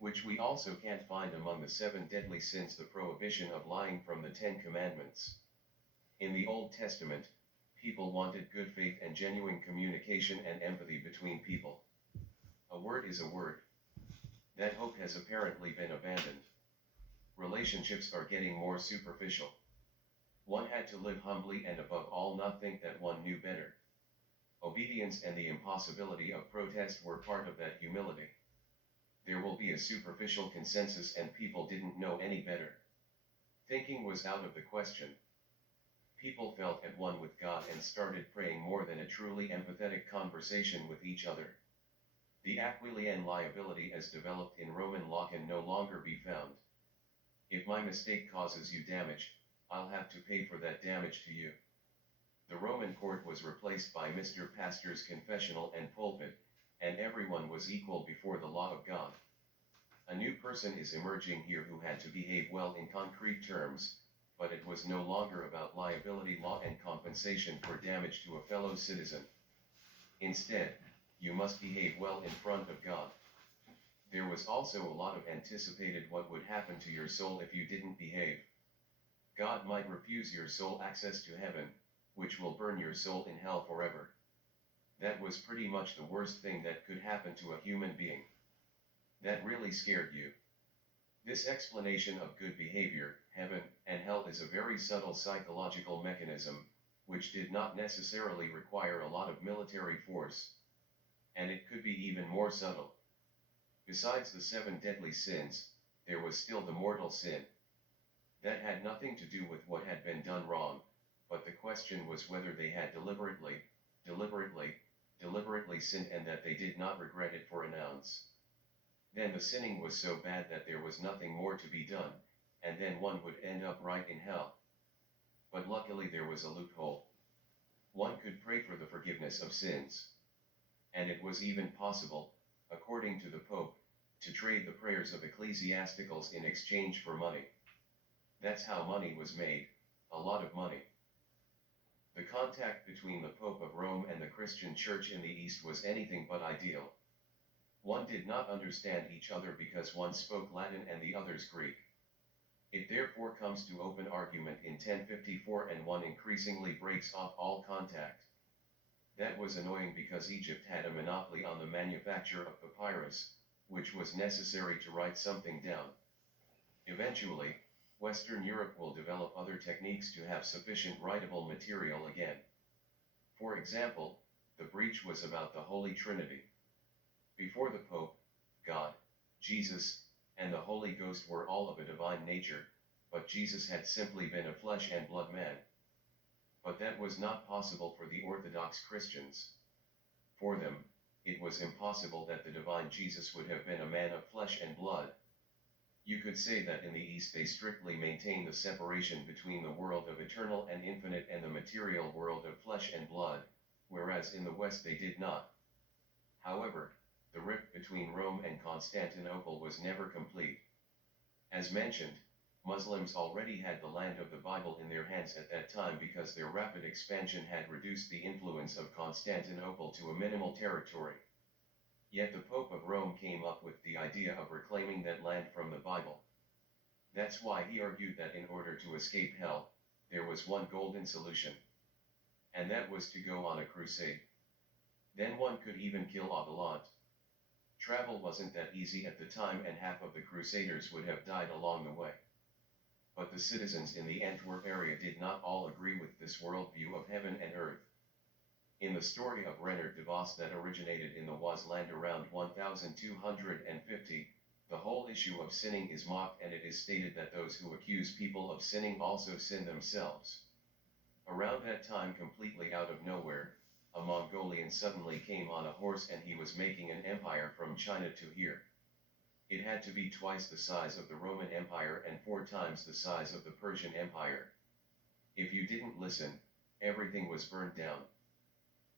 which we also can't find among the 7 deadly sins, the prohibition of lying from the 10 Commandments. In the Old Testament, people wanted good faith and genuine communication and empathy between people. A word is a word. That hope has apparently been abandoned. Relationships are getting more superficial. One had to live humbly and above all not think that one knew better. Obedience and the impossibility of protest were part of that humility. There will be a superficial consensus and people didn't know any better. Thinking was out of the question. People felt at one with God and started praying more than a truly empathetic conversation with each other. The Aquileian liability as developed in Roman law can no longer be found. If my mistake causes you damage, I'll have to pay for that damage to you. The Roman court was replaced by Mr. Pastor's confessional and pulpit, and everyone was equal before the law of God. A new person is emerging here who had to behave well in concrete terms, but it was no longer about liability law and compensation for damage to a fellow citizen. Instead, you must behave well in front of God. There was also a lot of anticipated what would happen to your soul if you didn't behave. God might refuse your soul access to heaven, which will burn your soul in hell forever. That was pretty much the worst thing that could happen to a human being. That really scared you. This explanation of good behavior, heaven, and hell is a very subtle psychological mechanism, which did not necessarily require a lot of military force. And it could be even more subtle. Besides the 7 deadly sins, there was still the mortal sin. That had nothing to do with what had been done wrong, but the question was whether they had deliberately sinned and that they did not regret it for an ounce. Then the sinning was so bad that there was nothing more to be done, and then one would end up right in hell. But luckily there was a loophole. One could pray for the forgiveness of sins. And it was even possible, according to the Pope, to trade the prayers of ecclesiasticals in exchange for money. That's how money was made, a lot of money. The contact between the Pope of Rome and the Christian Church in the East was anything but ideal. One did not understand each other because one spoke Latin and the others Greek. It therefore comes to open argument in 1054 and one increasingly breaks off all contact. That was annoying because Egypt had a monopoly on the manufacture of papyrus, which was necessary to write something down. Eventually, Western Europe will develop other techniques to have sufficient writable material again. For example, the breach was about the Holy Trinity. Before the Pope, God, Jesus, and the Holy Ghost were all of a divine nature, but Jesus had simply been a flesh and blood man. But that was not possible for the Orthodox Christians. For them, it was impossible that the divine Jesus would have been a man of flesh and blood. You could say that in the East they strictly maintained the separation between the world of eternal and infinite and the material world of flesh and blood, whereas in the West they did not. However, the rift between Rome and Constantinople was never complete. As mentioned, Muslims already had the land of the Bible in their hands at that time because their rapid expansion had reduced the influence of Constantinople to a minimal territory. Yet the Pope of Rome came up with the idea of reclaiming that land from the Bible. That's why he argued that in order to escape hell, there was one golden solution. And that was to go on a crusade. Then one could even kill Abelard. Travel wasn't that easy at the time and half of the crusaders would have died along the way. But the citizens in the Antwerp area did not all agree with this worldview of heaven and earth. In the story of Reinhard de Vos that originated in the Oise land around 1250, the whole issue of sinning is mocked and it is stated that those who accuse people of sinning also sin themselves. Around that time, completely out of nowhere, a Mongolian suddenly came on a horse and he was making an empire from China to here. It had to be twice the size of the Roman Empire and 4 times the size of the Persian Empire. If you didn't listen, everything was burned down.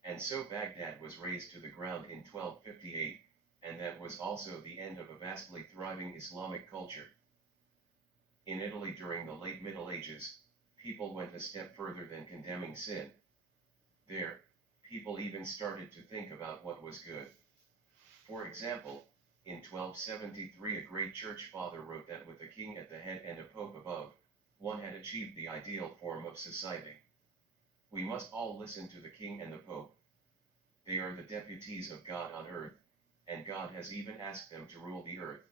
And so Baghdad was razed to the ground in 1258, and that was also the end of a vastly thriving Islamic culture. In Italy during the late Middle Ages, people went a step further than condemning sin. There, people even started to think about what was good. For example, In 1273 a great church father wrote that with a king at the head and a pope above, one had achieved the ideal form of society. We must all listen to the king and the pope. They are the deputies of God on earth, and God has even asked them to rule the earth.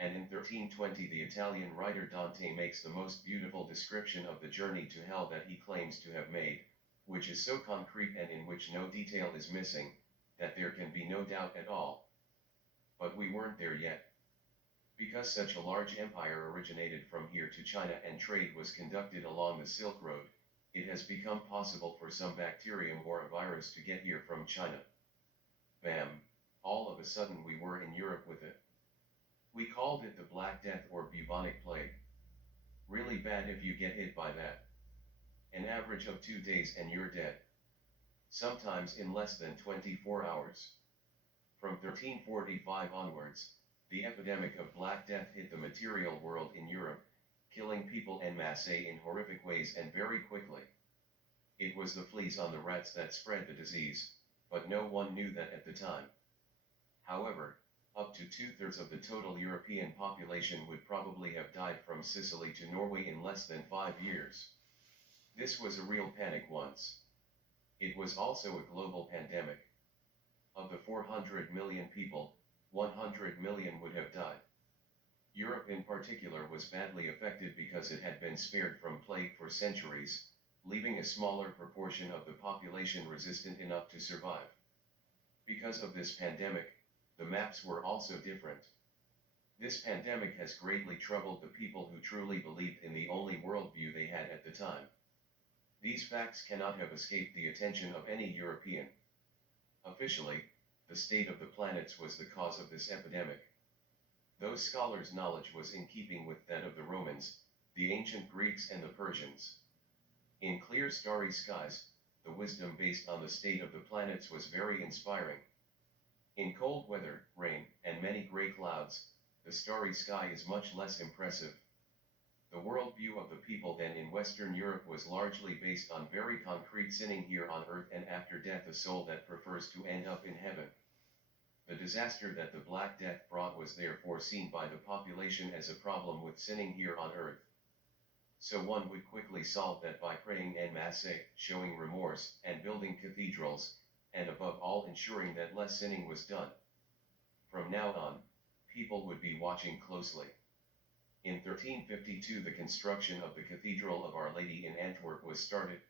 And in 1320 the Italian writer Dante makes the most beautiful description of the journey to hell that he claims to have made, which is so concrete and in which no detail is missing, that there can be no doubt at all. But we weren't there yet. Because such a large empire originated from here to China and trade was conducted along the Silk Road, it has become possible for some bacterium or a virus to get here from China. Bam! All of a sudden we were in Europe with it. We called it the Black Death or bubonic plague. Really bad if you get hit by that. An average of 2 days and you're dead. Sometimes in less than 24 hours. From 1345 onwards, the epidemic of Black Death hit the material world in Europe, killing people en masse in horrific ways and very quickly. It was the fleas on the rats that spread the disease, but no one knew that at the time. However, up to 2/3 of the total European population would probably have died from Sicily to Norway in less than 5 years. This was a real panic once. It was also a global pandemic. Of the 400 million people, 100 million would have died. Europe in particular was badly affected because it had been spared from plague for centuries, leaving a smaller proportion of the population resistant enough to survive. Because of this pandemic, the maps were also different. This pandemic has greatly troubled the people who truly believed in the only worldview they had at the time. These facts cannot have escaped the attention of any European. Officially, the state of the planets was the cause of this epidemic. Those scholars' knowledge was in keeping with that of the Romans, the ancient Greeks and the Persians. In clear starry skies, the wisdom based on the state of the planets was very inspiring. In cold weather, rain, and many gray clouds, the starry sky is much less impressive. The worldview of the people then in Western Europe was largely based on very concrete sinning here on earth and after death a soul that prefers to end up in heaven. The disaster that the Black Death brought was therefore seen by the population as a problem with sinning here on earth. So one would quickly solve that by praying en masse, showing remorse, and building cathedrals, and above all ensuring that less sinning was done. From now on, people would be watching closely. In 1352 the construction of the Cathedral of Our Lady in Antwerp was started.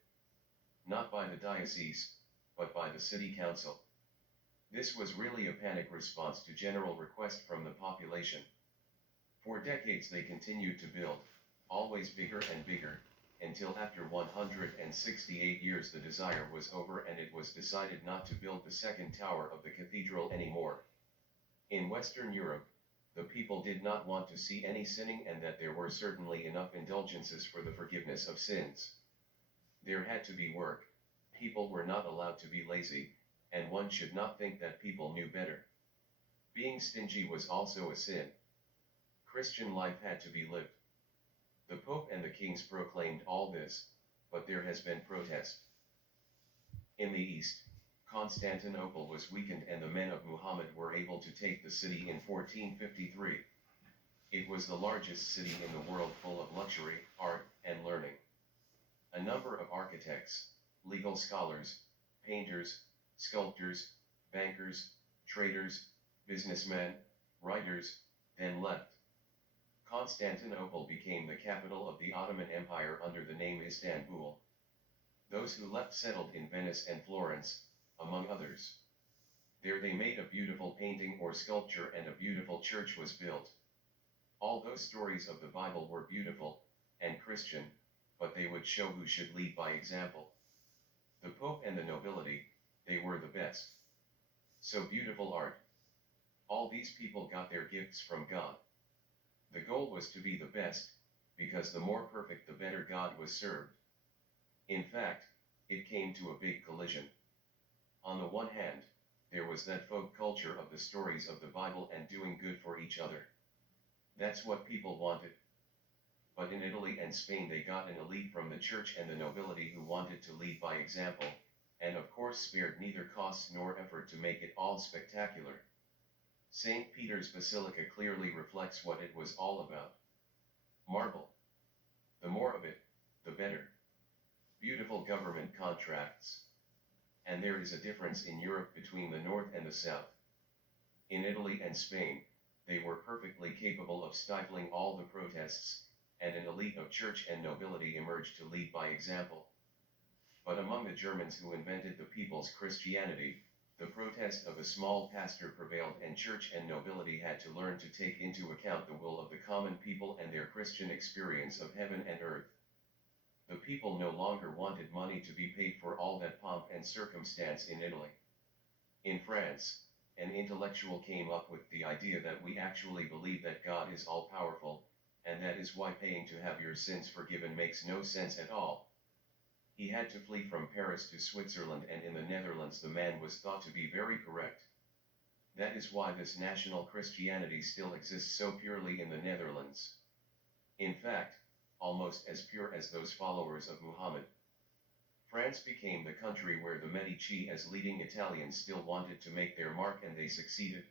Not by the diocese, but by the city council. This was really a panic response to general request from the population. For decades they continued to build, always bigger and bigger, until after 168 years the desire was over and it was decided not to build the second tower of the cathedral anymore. In Western Europe, the people did not want to see any sinning and that there were certainly enough indulgences for the forgiveness of sins. There had to be work, people were not allowed to be lazy, and one should not think that people knew better. Being stingy was also a sin. Christian life had to be lived. The Pope and the kings proclaimed all this, but there has been protest. In the east, Constantinople was weakened and the men of Muhammad were able to take the city in 1453. It was the largest city in the world full of luxury, art, and learning. A number of architects, legal scholars, painters, sculptors, bankers, traders, businessmen, writers, then left. Constantinople became the capital of the Ottoman Empire under the name Istanbul. Those who left settled in Venice and Florence, among others. There they made a beautiful painting or sculpture and a beautiful church was built. All those stories of the Bible were beautiful and Christian, but they would show who should lead by example. The Pope and the nobility, they were the best. So beautiful art. All these people got their gifts from God. The goal was to be the best, because the more perfect the better God was served. In fact, it came to a big collision. On the one hand, there was that folk culture of the stories of the Bible and doing good for each other. That's what people wanted. But in Italy and Spain they got an elite from the church and the nobility who wanted to lead by example, and of course spared neither cost nor effort to make it all spectacular. St. Peter's Basilica clearly reflects what it was all about. Marble. The more of it, the better. Beautiful government contracts. And there is a difference in Europe between the North and the South. In Italy and Spain, they were perfectly capable of stifling all the protests, and an elite of church and nobility emerged to lead by example. But among the Germans who invented the people's Christianity, the protest of a small pastor prevailed, and church and nobility had to learn to take into account the will of the common people and their Christian experience of heaven and earth. The people no longer wanted money to be paid for all that pomp and circumstance in Italy. In France, an intellectual came up with the idea that we actually believe that God is all-powerful, and that is why paying to have your sins forgiven makes no sense at all. He had to flee from Paris to Switzerland, and in the Netherlands the man was thought to be very correct. That is why this national Christianity still exists so purely in the Netherlands. In fact, almost as pure as those followers of Muhammad. France became the country where the Medici, as leading Italians, still wanted to make their mark, and they succeeded.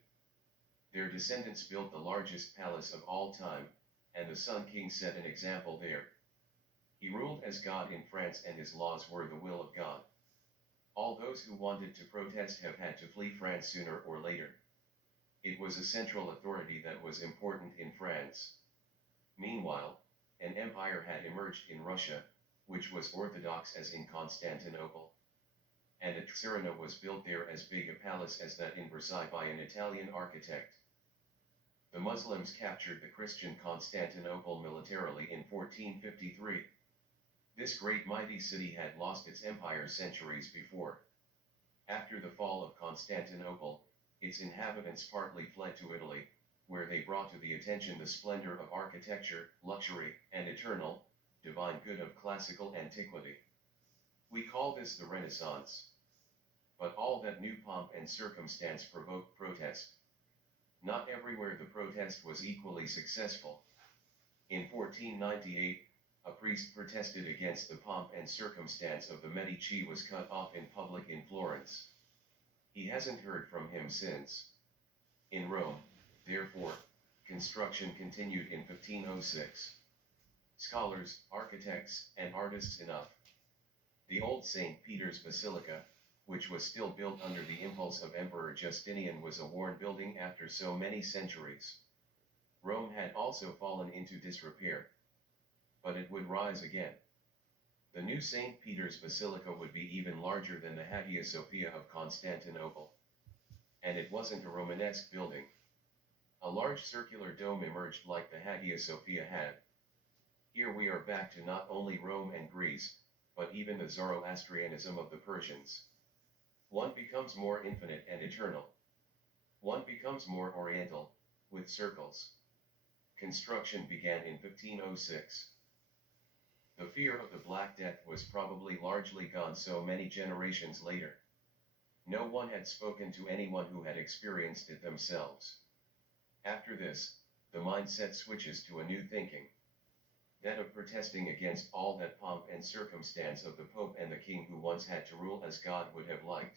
Their descendants built the largest palace of all time, and the Sun King set an example there. He ruled as God in France, and his laws were the will of God. All those who wanted to protest have had to flee France sooner or later. It was a central authority that was important in France. Meanwhile, an empire had emerged in Russia, which was orthodox as in Constantinople. And a Tsarina was built there, as big a palace as that in Versailles by an Italian architect. The Muslims captured the Christian Constantinople militarily in 1453. This great mighty city had lost its empire centuries before. After the fall of Constantinople, its inhabitants partly fled to Italy, where they brought to the attention the splendor of architecture, luxury, and eternal, divine good of classical antiquity. We call this the Renaissance. But all that new pomp and circumstance provoked protest. Not everywhere the protest was equally successful. In 1498, a priest protested against the pomp and circumstance of the Medici was cut off in public in Florence. He hasn't heard from him since. In Rome, therefore, construction continued in 1506. Scholars, architects, and artists enough. The old St. Peter's Basilica, which was still built under the impulse of Emperor Justinian, was a worn building after so many centuries. Rome had also fallen into disrepair. But it would rise again. The new St. Peter's Basilica would be even larger than the Hagia Sophia of Constantinople. And it wasn't a Romanesque building. A large circular dome emerged like the Hagia Sophia had. Here we are back to not only Rome and Greece, but even the Zoroastrianism of the Persians. One becomes more infinite and eternal. One becomes more oriental, with circles. Construction began in 1506. The fear of the Black Death was probably largely gone so many generations later. No one had spoken to anyone who had experienced it themselves. After this, the mindset switches to a new thinking. That of protesting against all that pomp and circumstance of the Pope and the King, who once had to rule as God would have liked.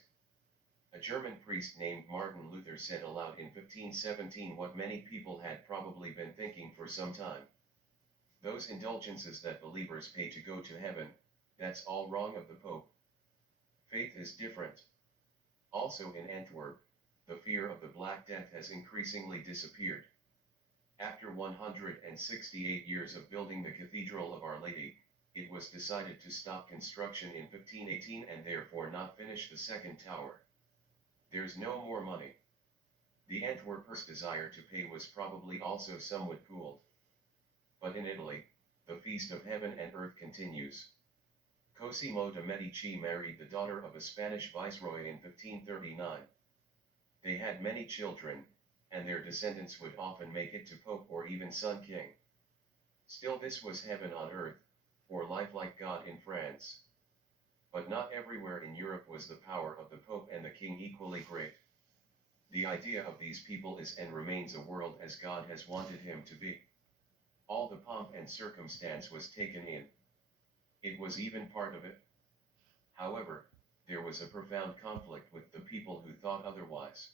A German priest named Martin Luther said aloud in 1517 what many people had probably been thinking for some time. Those indulgences that believers pay to go to heaven, that's all wrong of the Pope. Faith is different. Also in Antwerp, the fear of the Black Death has increasingly disappeared. After 168 years of building the Cathedral of Our Lady, it was decided to stop construction in 1518 and therefore not finish the second tower. There's no more money. The Antwerpers' desire to pay was probably also somewhat cooled. But in Italy, the feast of heaven and earth continues. Cosimo de' Medici married the daughter of a Spanish viceroy in 1539. They had many children, and their descendants would often make it to Pope or even Sun King. Still, this was heaven on earth, or life like God in France. But not everywhere in Europe was the power of the Pope and the King equally great. The idea of these people is and remains a world as God has wanted him to be. All the pomp and circumstance was taken in. It was even part of it. However, there was a profound conflict with the people who thought otherwise.